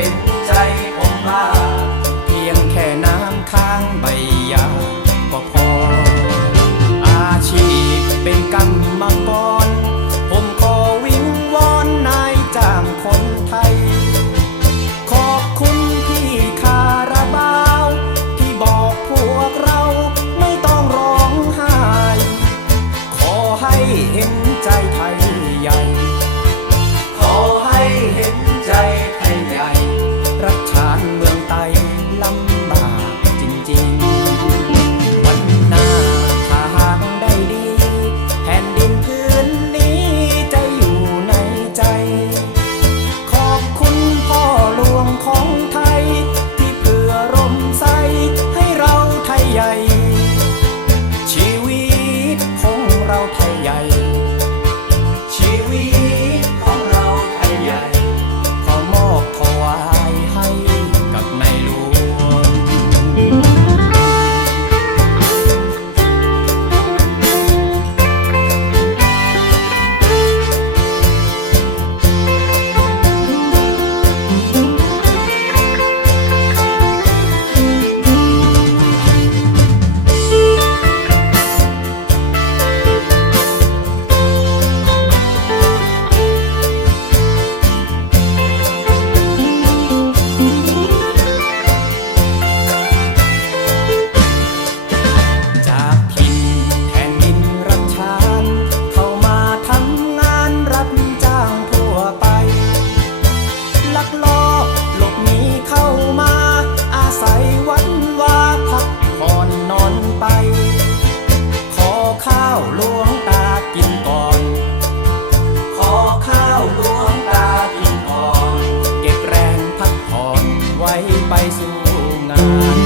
ห็นใจผมบ้างเพียงแค่น้ำค้างใบหญ้าก็พออาชีพเป็นกรรมกรผมขอวิงวอนนายจ้างคนไทยขอบคุณพี่คาราบาวที่บอกพวกเราไม่ต้องร้องไห้ขอให้เห็นใจไทยใหญ่ขอให้เห็นใจไทยใหญ่รักชาติเมืองไทยลำบากจริงๆวันหน้าถ้าหากได้ดีแผ่นดินพื้นนี้จะอยู่ในใจขอบคุณพ่อหลวงของไทยที่เพื่อร่มใสให้เราไทยใหญ่ชีวิตของเราไทยใหญ่ชีวิตของเราไทยใหญ่ขอมอบถวายให้กับในหลวง จากถิ่นแผ่นดินรักชาติเข้ามาทำงานรับจ้างทั่วไปลักลอบหลบหนีเข้ามาอาศัยวันวาพักผ่อนนอนไปขอข้าวหลวงตากินก่อนขอข้าวหลวงตากินก่อนเก็บแรงพักผ่อนไว้ไปสู่งาน